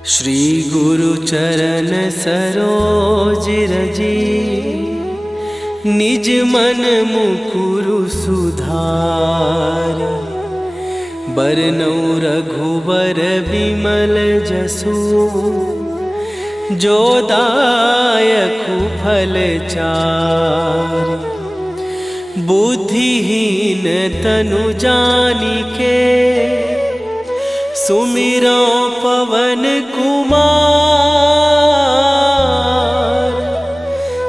श्री गुरु चरण सरोज रजी, निज मन मुकुरु सुधार। बरनौ रघुबर बिमल जसु, जो दायकु फल चार। बुद्धिहीन तनु जानिके, सुमिरो पवन कुमार।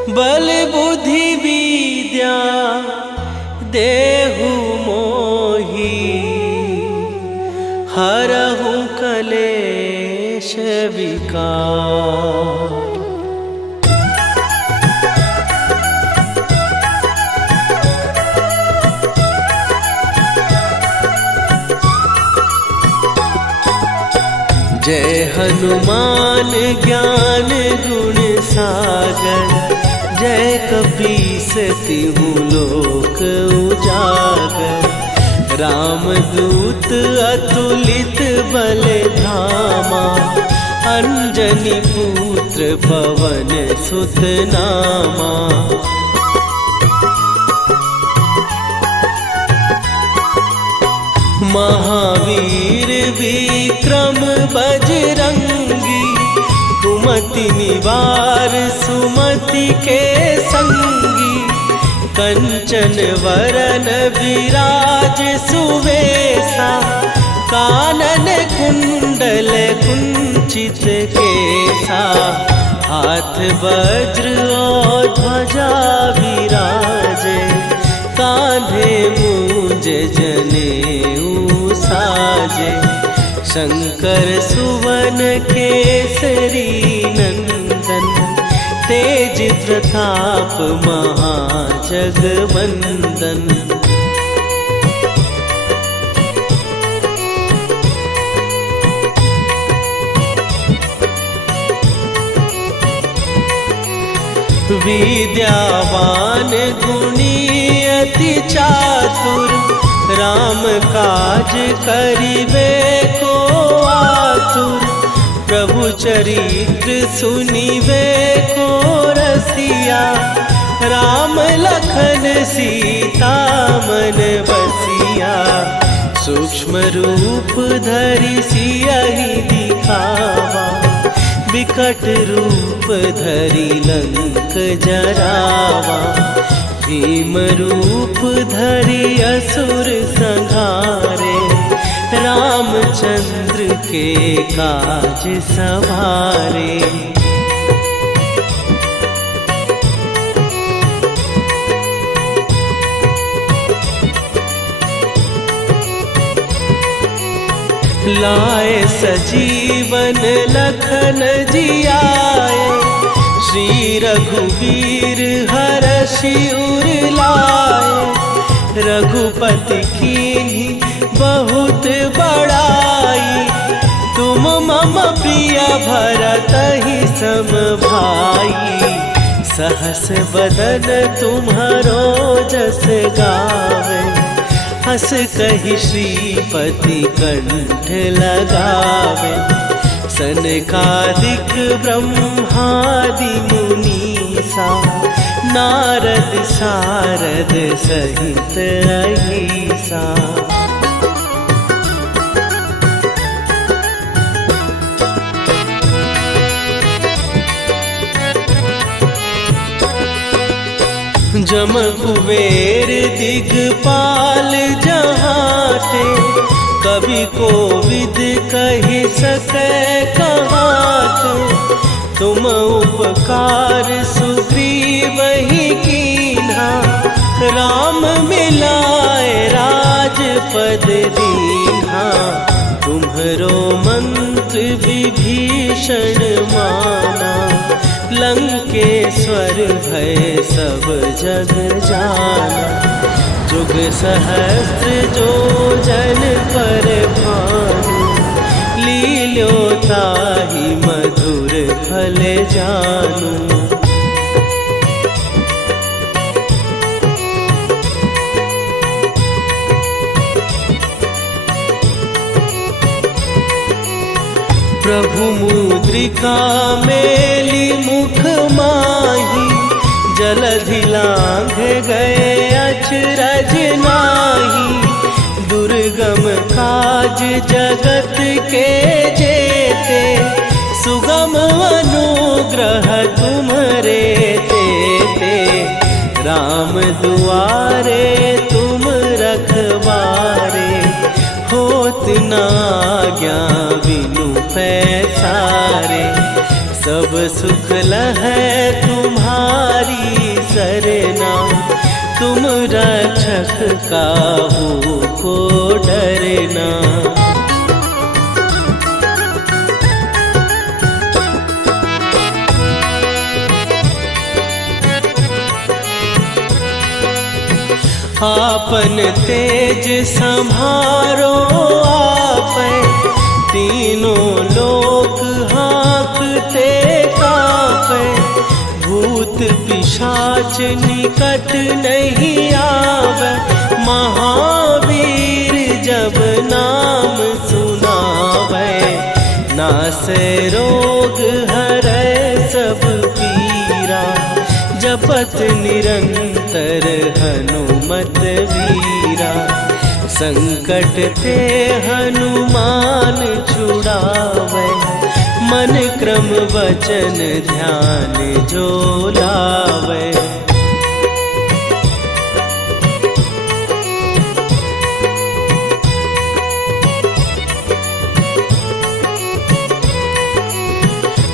बल बुद्धि विद्या देहु मोहि, हरहु कलेश विकार। जय हनुमान ज्ञान गुण सागर, जय कपीस तिहु लोक उजागर। रामदूत अतुलित बल धामा, अंजनी पुत्र पवन सुत नामा। महावीर विक्रम बजरंगी, कुमति निवार सुमति के संगी। कंचन वरन विराज सुवेशा, कानन कुंडल कुंचित केसा। हाथ वज्र और ध्वजा विराजे, कांधे मूंज जनेऊ साजे। शंकर सुवन केसरी नंदन, तेज प्रताप महाजगवंदन। विद्यावान गुणी अति चातुर, राम काज करिबे को आतुर। प्रभु चरित्र सुनिबे को रसिया, राम लखन सीता मन बसिया। सूक्ष्म रूप धरि सियहि दिखावा, विकट रूप धरि लंक जरावा। भीम रूप धरि असुर संहारे, रामचंद्र के काज सवारे। लाए सजीवन लखन जियाए, श्री रघुवीर हरषि उर लाए। रघुपति कीन्ही बहुत बड़ाई, तुम मम प्रिय भरतहि सम भाई। सहस बदन तुम्हारो जस गावे, हस कहि श्रीपति कंठ लगावे। सनकादिक ब्रह्मादि मुनीसा, नारद सारद सहित अहिसा। जम कुबेर दिगपाल जहाते, कवि कोविद कहि सकै कहाते। तुम उपकार सुग्रीवहि कीन्हा, राम मिलाए राजपद दीन्हा। तुम्हरो मंत्र विभीषण माना, लंकेश्वर भय सब जग जाना। जुग सहस्त्र जो जन पर भानु, लील्यो ताहि मधुर फल जानू। प्रभु मुद्रिका मेली मुख माही, जलधि लांघ गए अचरज नाही। दुर्गम काज जगत के जेते, सुगम अनुग्रह तुम्हरे तेते। राम दुआरे तुम रखवारे, होत न आज्ञा बिनु पैसारे। सब सुख लहै तुम्हारी सरना, तुम रक्षक काहू को डरना। आपन तेज संभारो आपै, तीनों लोक हाँकते कांपै। भूत पिशाच निकट नहीं आवे, महावीर जब नाम सुनावे। नासै रोग हरै सब पीरा, जपत निरंतर हनुमत वीरा। संकट ते हनुमान छुड़ावे, मन क्रम वचन ध्यान जो लावे।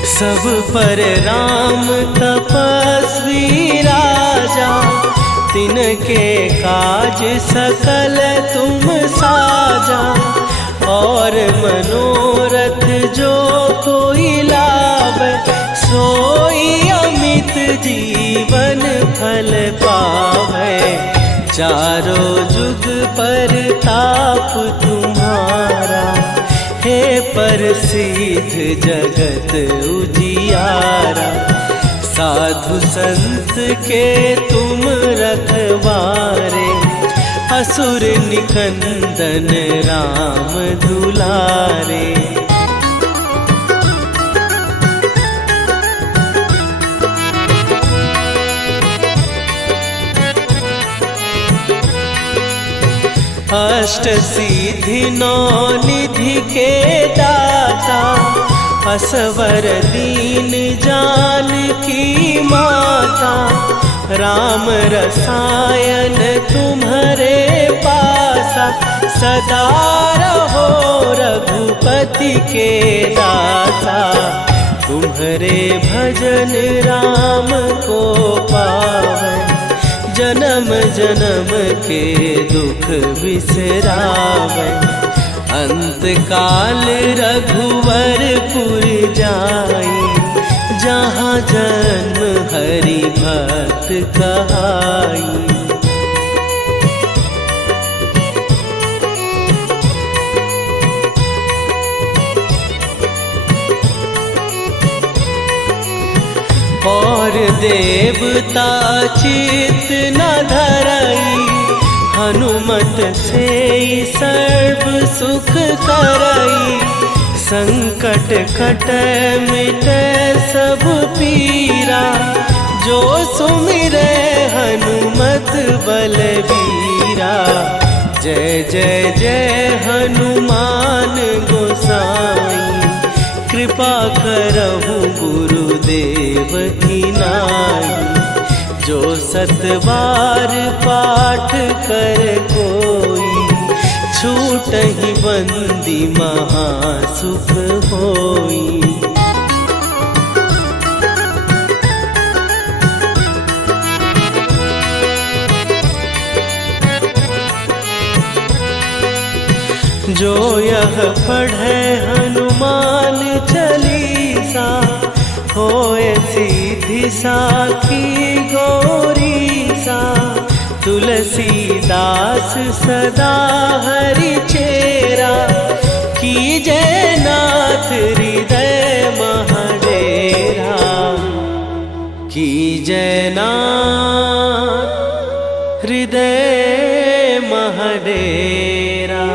सब पर राम तपस्वी राजा, तिनके काज सकल तुम साजा। और मनोरथ जो कोई लावे, सोई अमित जीवन फल पावे। चारों जुग पर ताप तुम्हारा, हे प्रसिद्ध जगत उजियारा। साधु संत के तुम रखवारे, असुर निकंदन राम दुलारे। अष्ट सिद्धि नौ निधि के दाता, असवर दीन जानकी माता। राम रसायन तुम्हारे पासा, सदा रहो रघुपति के दासा। तुम्हारे भजन राम को पावै, जन्म जन्म के दुख बिसरावै। अंत काल रघुवरपुर जाई, जहाँ जन्म हरि भक्त कहाई। और देवता चित न धरई, हनुमत से सर्व सुख करई। संकट कटै मिटै सब पीरा, जो सुमिरै हनुमत बलबीरा। जय जय जय हनुमान गोसाई, कृपा करहु गुरुदेव की नाई। जो सत बार पाठ कर कोई, छूटहि बंदी महासुख होई। जो यह पढ़े हनुमान चालीसा, होए सीधी साखी गौरीसा। तुलसीदास सदा हरि चेरा, कीजय नाथ हृदय महडेरा। कीजय नाथ हृदय महडेरा।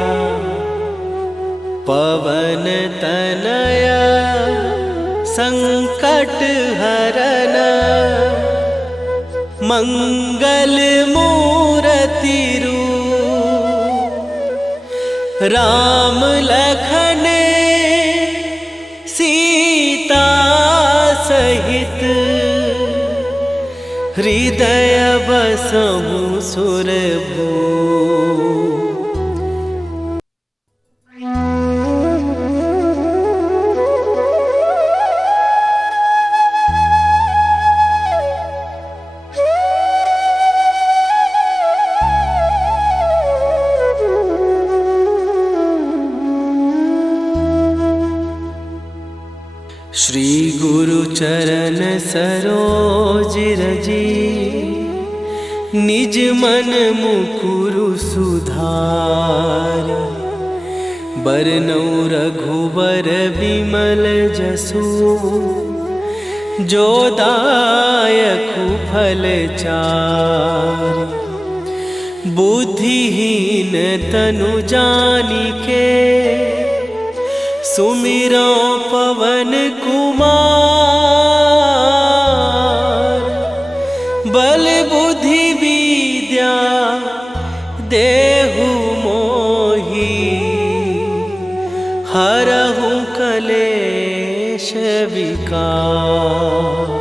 पवन तनय संकट हरन मंगल मूर्ति रूप राम लखन सीता सहित हृदय बसहु सुरभू। श्री गुरु चरण सरोज रजी निज मन मुकुरु सुधार। बरनउँ रघुबर बिमल जसु जो दायकु फल चार। बुद्धिहीन तनु जानिके सुमिरो पवन कुमार। बल बुद्धि विद्या देहु मोहि हरहु कलेश विकार।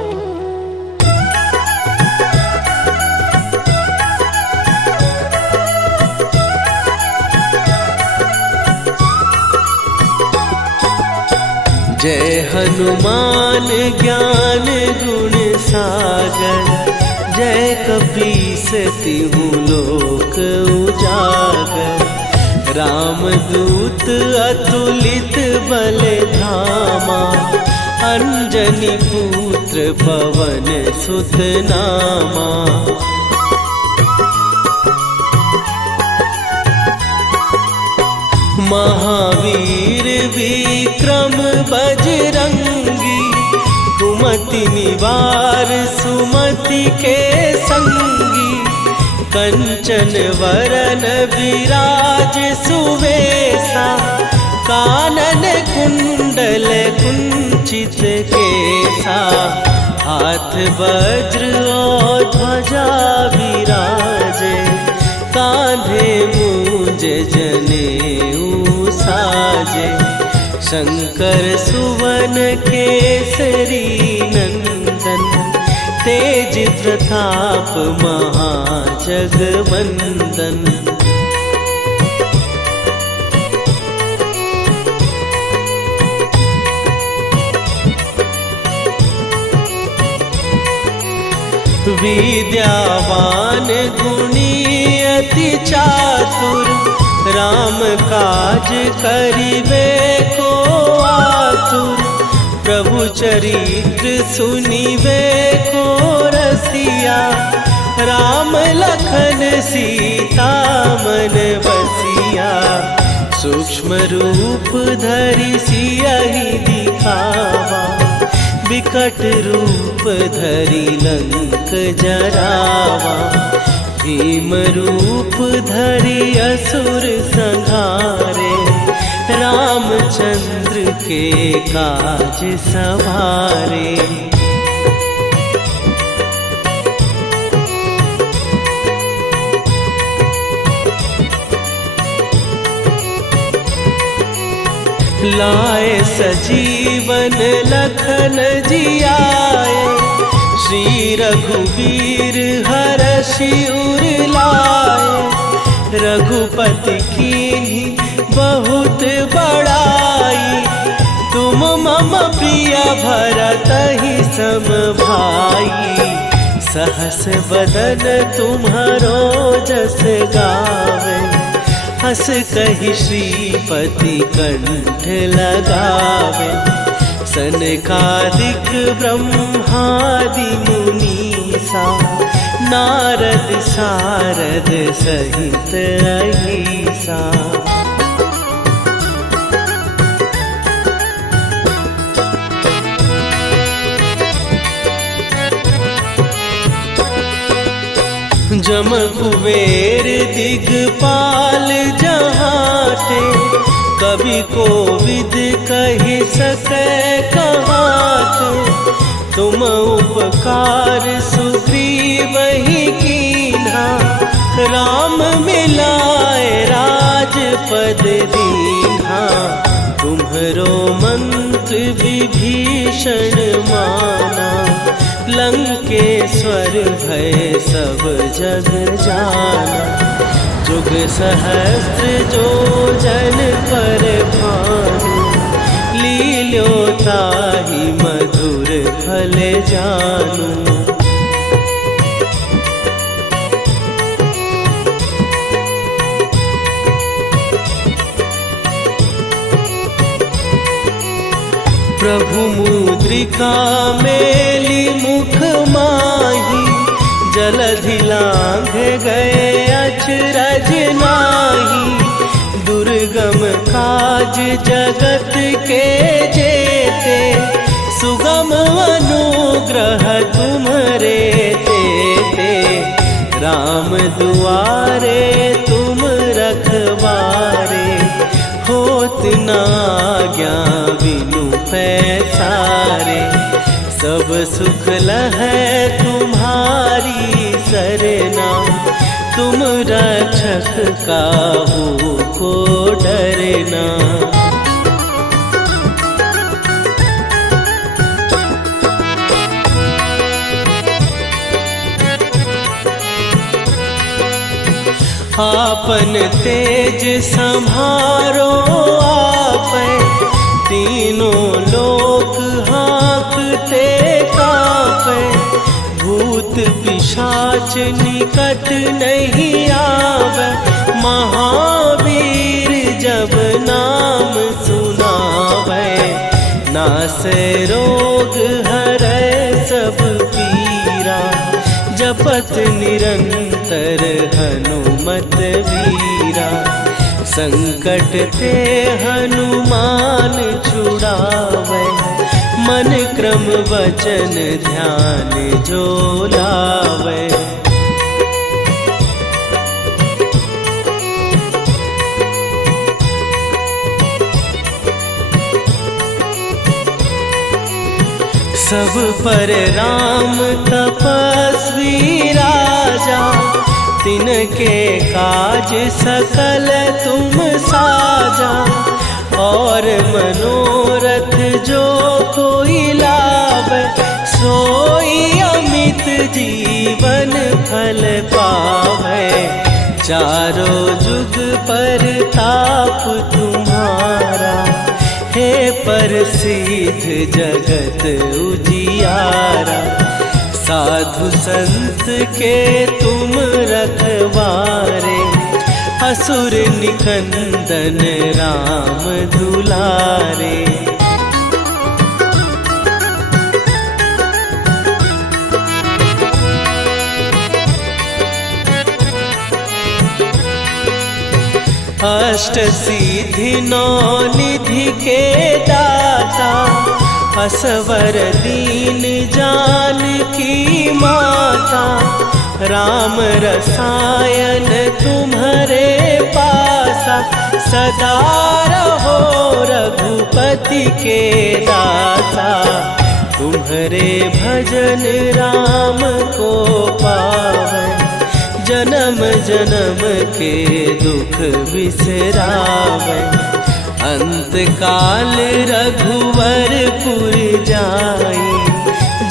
जय हनुमान ज्ञान गुण सागर। जय कपीस तिहु लोक उजागर। रामदूत अतुलित बल धामा। अंजनी पुत्र पवन सुत नामा। महावीर विक्रम बजरंगी। कुमति निवार सुमति के संगी। कंचन वरन विराज सुवेशा। कानन कुंडल कुंचित केसा। हाथ वज्र और ध्वजा विराजे। कांधे मूंज जनेऊ साजे। शंकर सुवन केसरी नंदन। तेज प्रताप महाजगवंदन। विद्यावान गुणी अति चातुर। राम काज करिबे को आतुर। प्रभु चरित्र सुनिबे को रसिया। राम लखन सीता मन बसिया। सूक्ष्म रूप धरि सियहि दिखावा। विकट रूप धरि लंक जरावा। भीम रूप धरि असुर संहारे। रामचंद्र के काज सवारे। लाए सजीवन लखन जियाए। श्री रघुवीर हरषि उर लाए। रघुपति कीन्ही बहुत बड़ाई। तुम मम प्रिय भरतहि सम भाई। सहस बदन तुम्हारो जस गावे। हस कहि श्रीपति कंठ लगावे। सनकादिक ब्रह्मादि मुनीसा। नारद सारद सहित अहिसा। जम कुबेर दिगपाल जहाते। कवि कोविद कहि सकै कहाते। तुम उपकार सुग्रीव ही कीन्हा, राम मिलाए राजपद दीन्हा। तुम्हरो मंत्र विभीषण माना, लंकेश्वर भय सब जग जाना। जुग सहस्त्र जो जन पर भानु, लील्यो ताहि मधुर फल जानू। प्रभु मुद्रिका मेली मुख माही, जलधि लांघ गए अचरज नाहि। दुर्गम काज जगत के जेते, सुगम अनुग्रह तुम्हरे तेते। राम दुआरे तुम रखवारे, होत न आज्ञा बिनु पैसारे। सब सुख लहै तुम्हारी सरना, तुम रक्षक काहू को डरना। आपन तेज संभारो आपै, तीनों लोक हाँकते कांपै। भूत पिशाच निकट नहीं आवे, महावीर जब नाम सुनावे। नासै रोग हरै सब पीरा, जपत निरंतर हनुमत वीरा। संकट ते हनुमान छुड़ावे, मन क्रम वचन ध्यान जो लावे। सब पर राम तपस्वी राजा, तिनके काज सकल तुम साजा। और मनोरथ जो कोई लावे, सोई अमित जीवन फल पावे। चारों जुग पर ताप तुम्हारा, हे प्रसिद्ध जगत उजियारा। साधु संत के तुम रखवारे, असुर निकंदन राम दुलारे। अष्ट सिद्धि नौ निधि के दाता, असवर दीन जानकी माता। राम रसायन तुम्हारे पासा, सदा रहो रघुपति के दासा। तुम्हारे भजन राम को पावे, जन्म जन्म के दुख बिसरावे। अंत काल रघुवरपुर जाई,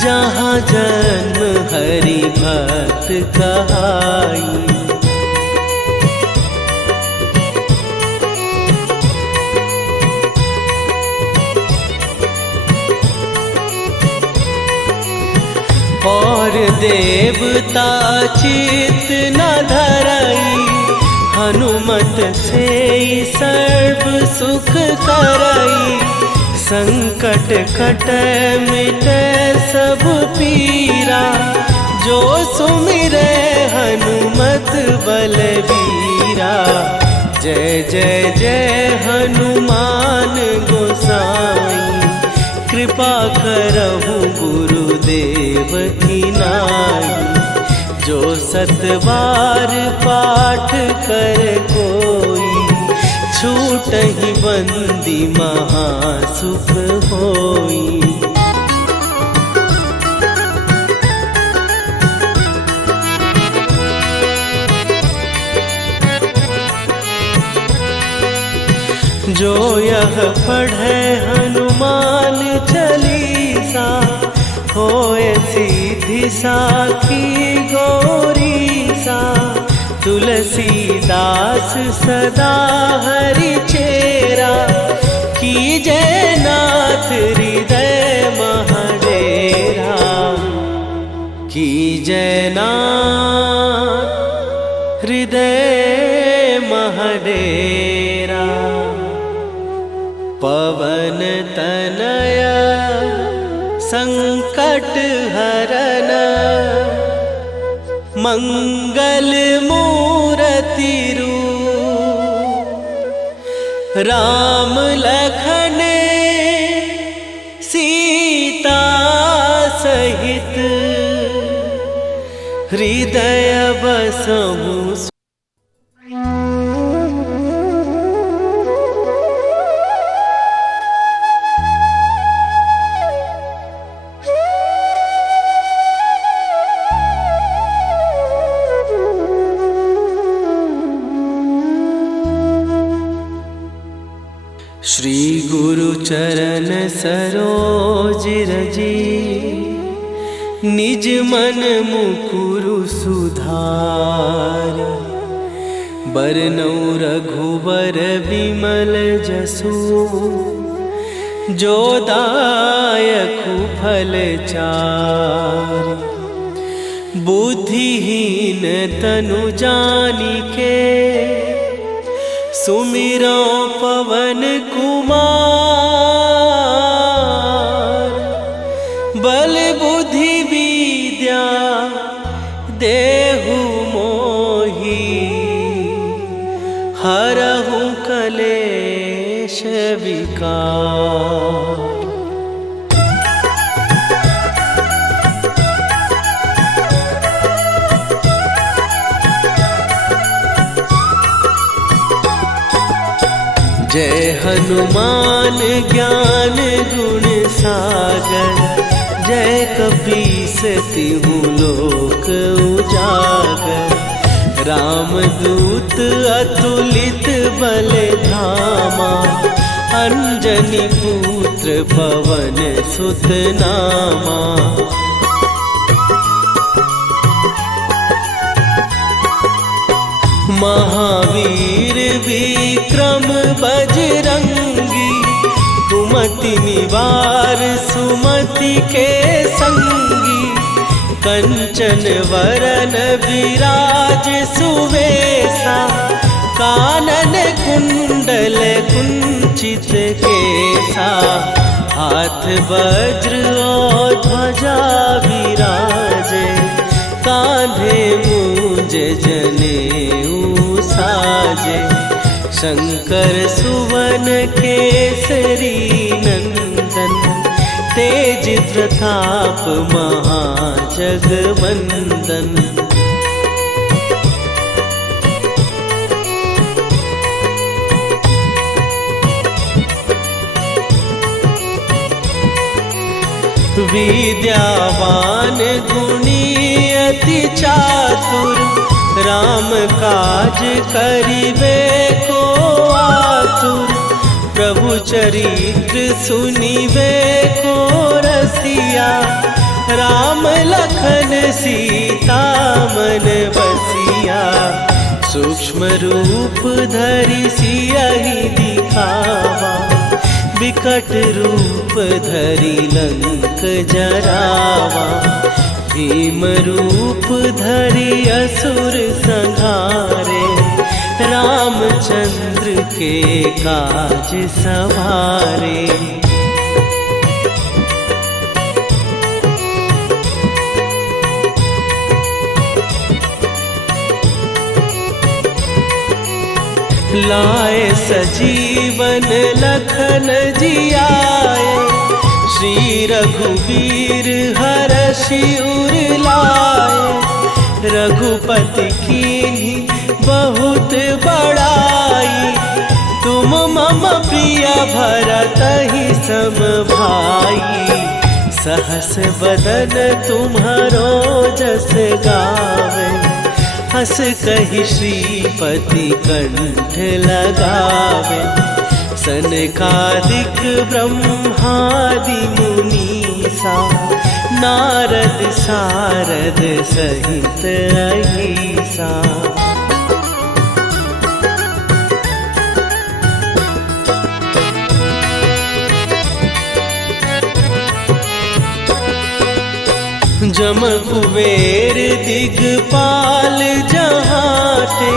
जहाँ जन्म हरि भक्त कहाई। और देवता चित न धरई, हनुमत से सर्व सुख करई। संकट कटै मिटै सब पीरा, जो सुमिरै हनुमत बलबीरा। जय जय जय हनुमान गोसाई, कृपा करहु गुरुदेव की नाई। जो सतबार पाठ कर कोई, छूटहि बंदी महासुख होई। जो यह पढ़े हनुमान चालीसा, होए सीधी साखी गौरी सा। तुलसीदास सदा हरि चेरा, कीजय नाथ हृदय महडेरा। कीजय नाथ हृदय महडेरा। पवन तनय संकट हरन, मंगल मूरति रूप। राम लखन सीता सहित, हृदय बसहु। श्री गुरु चरण सरोज रजी, निज मन मुकुरु सुधार। बरनौ रघुबर विमल जसु, जो दायकु फल चार। बुद्धिहीन तनु जानिके, सुमिरो पवन कुमार। बल बुद्धि विद्या देहु मोहि, हरहु कलेश विकार। जय हनुमान ज्ञान गुण सागर, जय कपीस तिहु लोक उजागर। रामदूत अतुलित बल धामा, अंजनी पुत्र पवन सुत नामा। महावीर विक्रम बजरंगी, कुमति निवार सुमति के संगी। कंचन वरन विराज सुवेशा, कानन कुंडल कुंचित केसा। हाथ वज्र और ध्वजा विराजे, कांधे मूंज जनेऊ साजे। शंकर सुवन केसरी नंदन, तेज प्रताप महाजगवंदन। विद्यावान गुणी अति चातुर, राम काज करिबे को आतुर। प्रभु चरित्र सुनिबे को रसिया, राम लखन सीता मन बसिया। सूक्ष्म रूप धरि सियहि दिखावा, विकट रूप धरि लंक जरावा। भीम रूप धरि असुर संहारे, रामचंद्र के काज सवारे। लाए सजीवन लखन जियाए, श्री रघुवीर हरषि उर लाए। रघुपति कीन्ही बहुत बड़ाई, तुम मम प्रिय भरतहि सम भाई। सहस बदन तुम्हारो जस गावे, हस कहि श्रीपति कंठ लगावे। सनकादिक ब्रह्मादि मुनीसा नारद सारद सहित अहिसा। जम कुबेर दिगपाल जहाँ थे,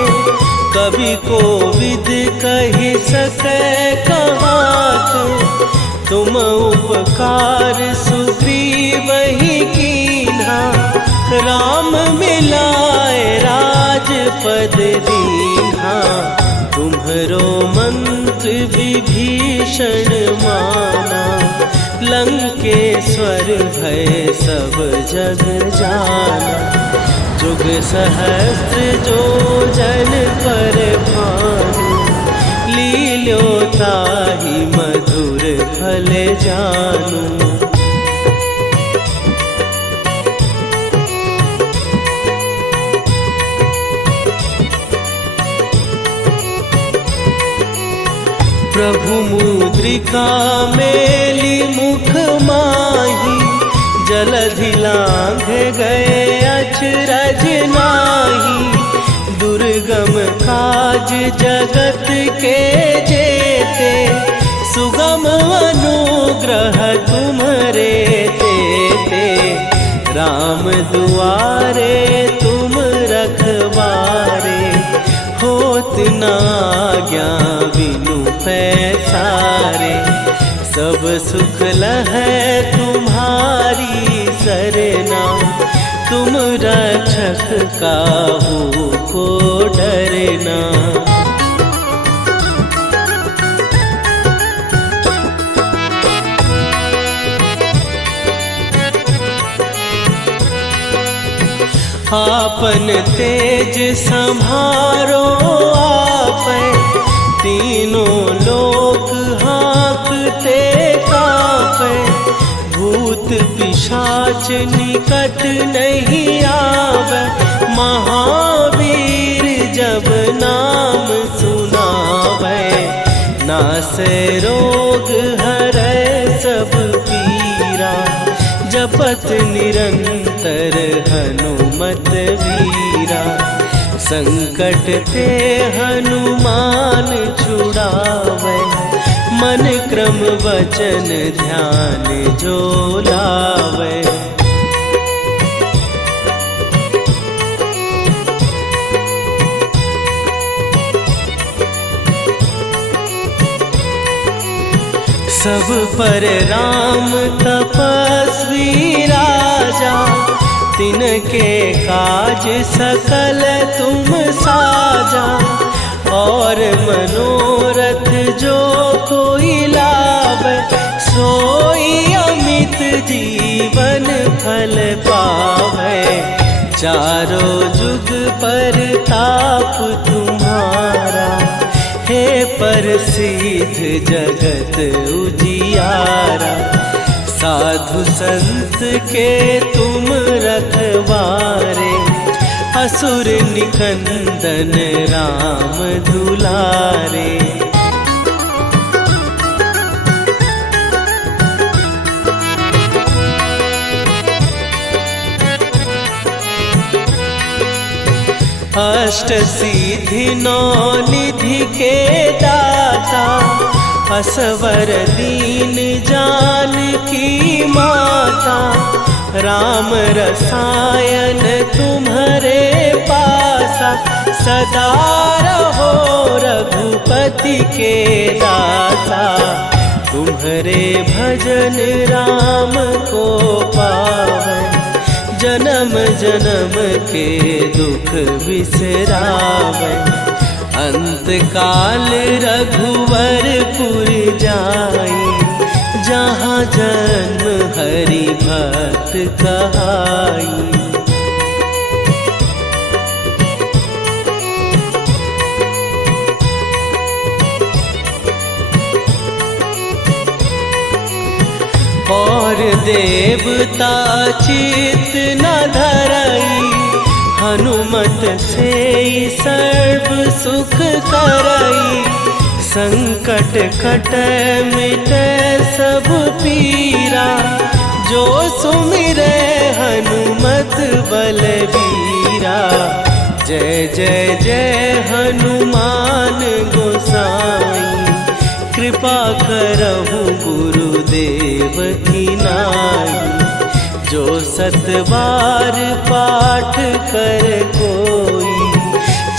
कवि को विद कहि सकै कहाते। तुम उपकार सुग्रीव ही कीन्हा, राम मिलाए राजपद दीन्हा। तुम्हरो मंत्र विभीषण माना, लंकेश्वर भय सब जग जाना। जुग सहस्त्र जो जन पर भानु, लील्यो ताहि मधुर फल जानू। प्रभु मुद्रिका मेली मुख माही, जलधि लांघ गए अचरज नाही। दुर्गम काज जगत के जेते, सुगम अनुग्रह तुम्हरे तेते। राम दुआरे तुम रखवारे, होत न आज्ञा बिनु पैसारे। सब सुख लहै तुम्हारी सरना, तुम रक्षक काहू को डरना। आपन तेज संभारो आपै, तीनों लोक हाँकते कापै। भूत पिशाच निकट नहीं आवे, महावीर जब नाम सुनावे। नासै रोग हरै सब पीरा, जपत निरंतर हनुमत वीरा। संकट ते हनुमान छुड़ावे, मन क्रम वचन ध्यान जो लावे। सब पर राम तपस्वी राजा, तिनके काज सकल तुम साजा। और मनोरथ जो कोई लावे, सोई अमित जीवन फल पावे। चारों जुग पर ताप तुम्हारा, हे प्रसिद्ध जगत उजियारा। साधु संत के तुम रखवारे, असुर निकंदन राम दुलारे। अष्ट सिद्धि नौ निधि के दाता, असवर दीन जानकी माता। राम रसायन तुम्हारे पासा, सदा रहो रघुपति के दासा। तुम्हारे भजन राम को पावे, जन्म जन्म के दुख बिसरावे। अंत काल रघुवरपुर जाई, जहाँ जन्म हरि भक्त कहाई। और देवता चित न धरई, हनुमत से सर्व सुख करई। संकट कटे मिटे सब पीरा, जो सुमिरे हनुमत बलबीरा। जय जय जय हनुमान गोसाई, कृपा करहु गुरुदेव की नाई। जो 7 बार पाठ कर कोई,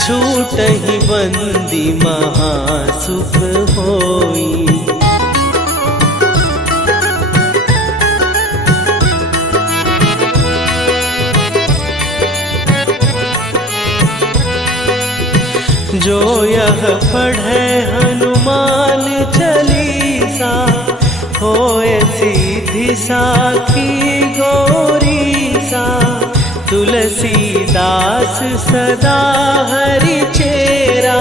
छूटहि बंदी महासुख होई। जो यह पढ़े हनुमान चालीसा, होए सीधी साखी गौरीसा। तुलसीदास सदा हरि चेरा,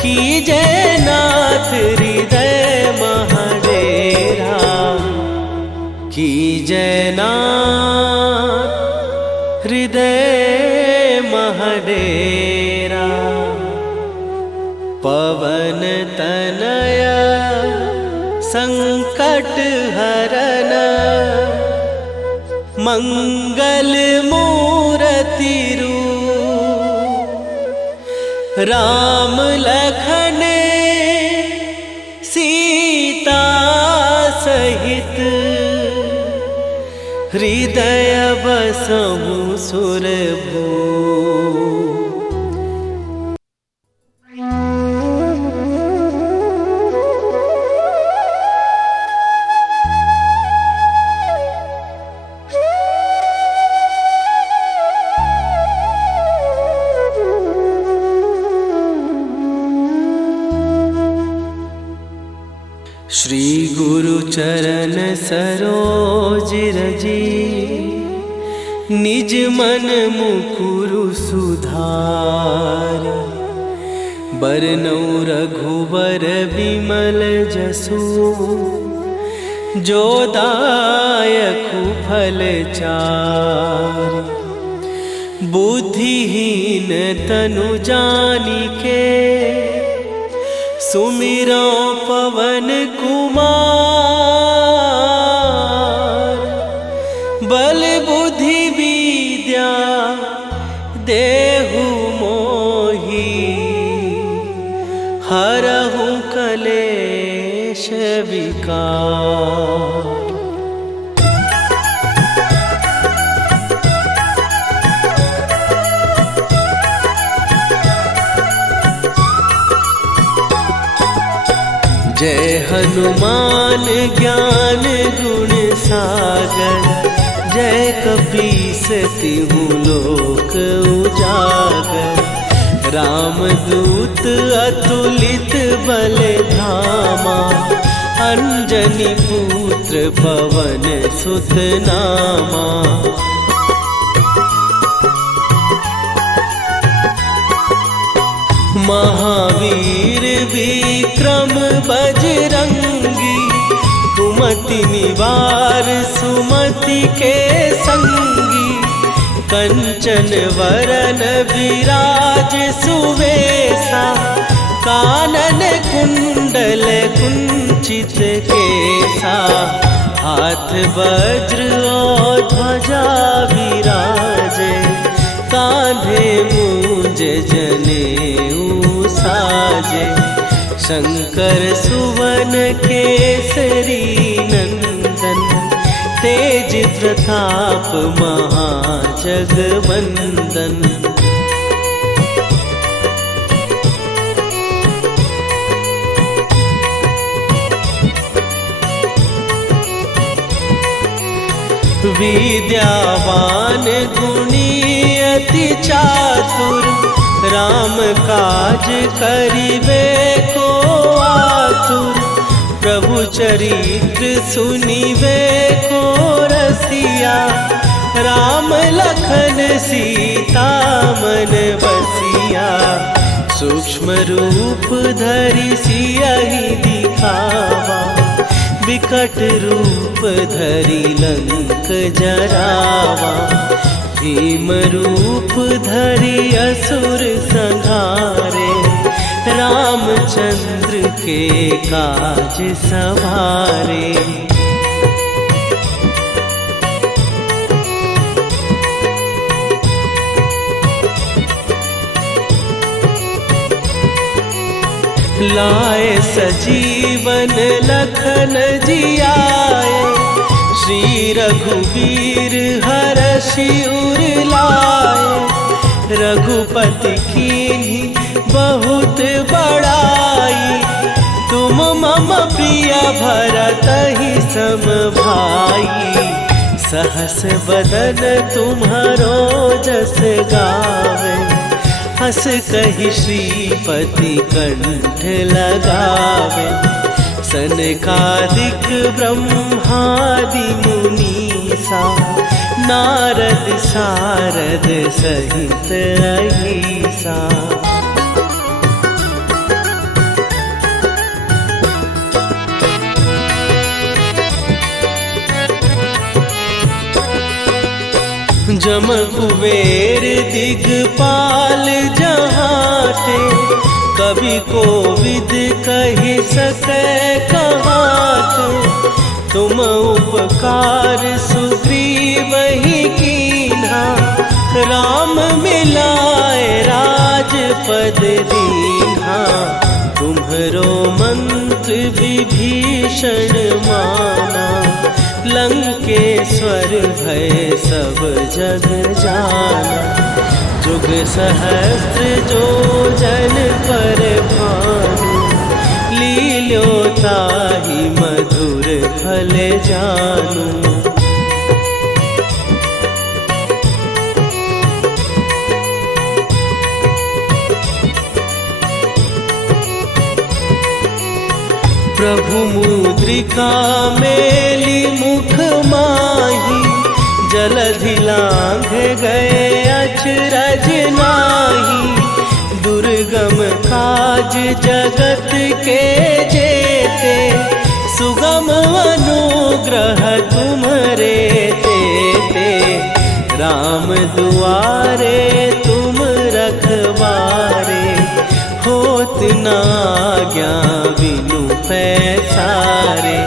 कीजय नाथ हृदय महडेरा। कीजय नाथ हृदय महडेरा। पवन तनया संकट हरन, मंगल मूर्ति रूप। राम लखन सीता सहित, हृदय बसहु सुरभूप। श्री गुरु चरण सरोज रजी, निज मन मुकुरु सुधार। बरनउँ रघुबर बिमल जसु, जो दायकु फल चारि। बुद्धिहीन तनु जानिके, सुमिरो पवन कुमार। बल बुद्धि विद्या देहु मोहि, हरहु कलेश विकार। जय हनुमान ज्ञान गुण सागर, जय कपीस तिहु लोक उजागर। रामदूत अतुलित बल धामा, अंजनी पुत्र पवन सुत नामा। महावीर विक्रम बजरंगी, कुमति निवार सुमति के संगी। कंचन वरन विराज सुवेसा, कानन कुंडल कुंचित केसा। हाथ वज्र और ध्वजा विराजे, कांधे मूंज जनेऊ साजे। शंकर सुवन केसरी नंदन, तेज प्रताप महाजगवंदन। विद्यावान गुणी अति चातुर, राम काज करिबे को आतुर। प्रभु चरित्र सुनिबे को रसिया, राम लखन सीता मन बसिया। सूक्ष्म रूप धरि सियहि दिखावा, विकट रूप धरि लंक जरावा। भीम रूप धरि असुर संहारे, रामचंद्र के काज सवारे। लाए सजीवन लखन जियाए, श्री रघुवीर हरषि उर लाए। रघुपति कीन्ही बहुत बड़ाई, तुम मम प्रिय भरतहि सम भाई। सहस बदन तुम्हारो जस गावे, हस कहि श्रीपति कंठ लगावे। सनकादिक ब्रह्मादि मुनीसा, नारद सारद सहित अहिसा। जम कुबेर दिगपाल जहाते, कवि कोविद कहि सकै कहाते। तुम उपकार सुग्रीवहि कीन्हा, राम मिलाए राजपद दीन्हा। तुम्हरो मंत्र विभीषण माना, लंकेश्वर भय सब जग जाना। जुग सहस्त्र जो जन पर भानु, लील्यो ताहि मधुर फल जानू। प्रभु मुद्रिका मेली मुख माही, जलधि लांघ गए अचरज नाही। दुर्गम काज जगत के जेते, सुगम अनुग्रह तुम्हरे तेते। राम दुआरे तुम रखवारे, होत न आज्ञा बिनु पैसारे।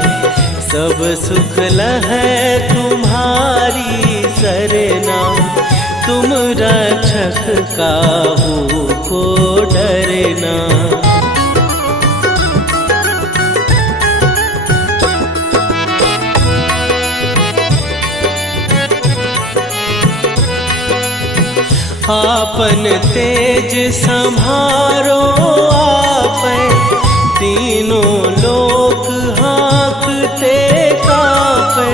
सब सुख लहै तुम्हारी सरना, तुम रक्षक काहू को डरना। आपन तेज सम्हारो आपै, तीनों लोक हाँकते कांपै।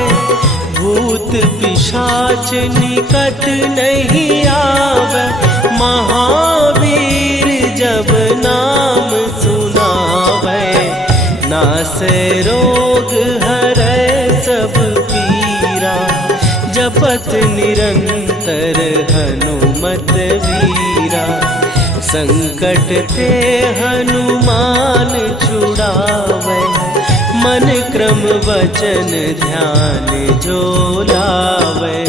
भूत पिशाच निकट नहीं आवे, महावीर जब नाम सुनावे। नासै रोग हरै सब पीरा, जपत निरंतर हनुमत वीरा। संकट ते हनुमान छुड़ावे, मन क्रम वचन ध्यान जो लावे।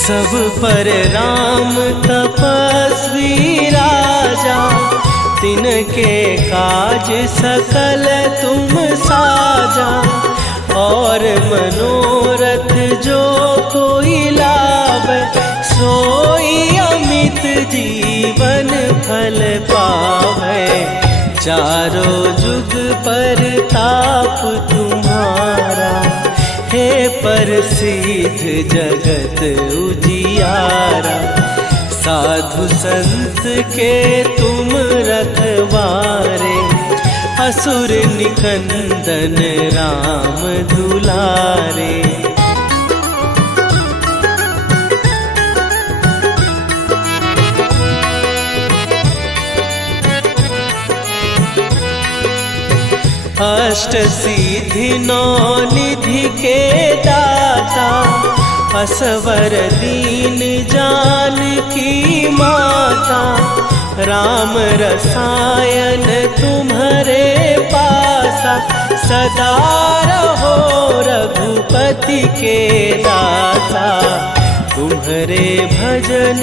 सब पर राम तपस्वी राजा, तिनके काज सकल तुम साजा। और मनोरथ जो कोई लावे, सोई अमित जीवन फल पावे। चारों जुग पर ताप तुम्हारा, हे प्रसिद्ध जगत उजियारा। साधु संत के तुम रखवारे, असुर निकंदन राम दुलारे। अष्ट सिद्धि नौ निधि के दाता, असवर दीन जानकी माता। राम रसायन तुम्हारे पासा, दाता सदा रहो रघुपति के दाता। तुम्हारे भजन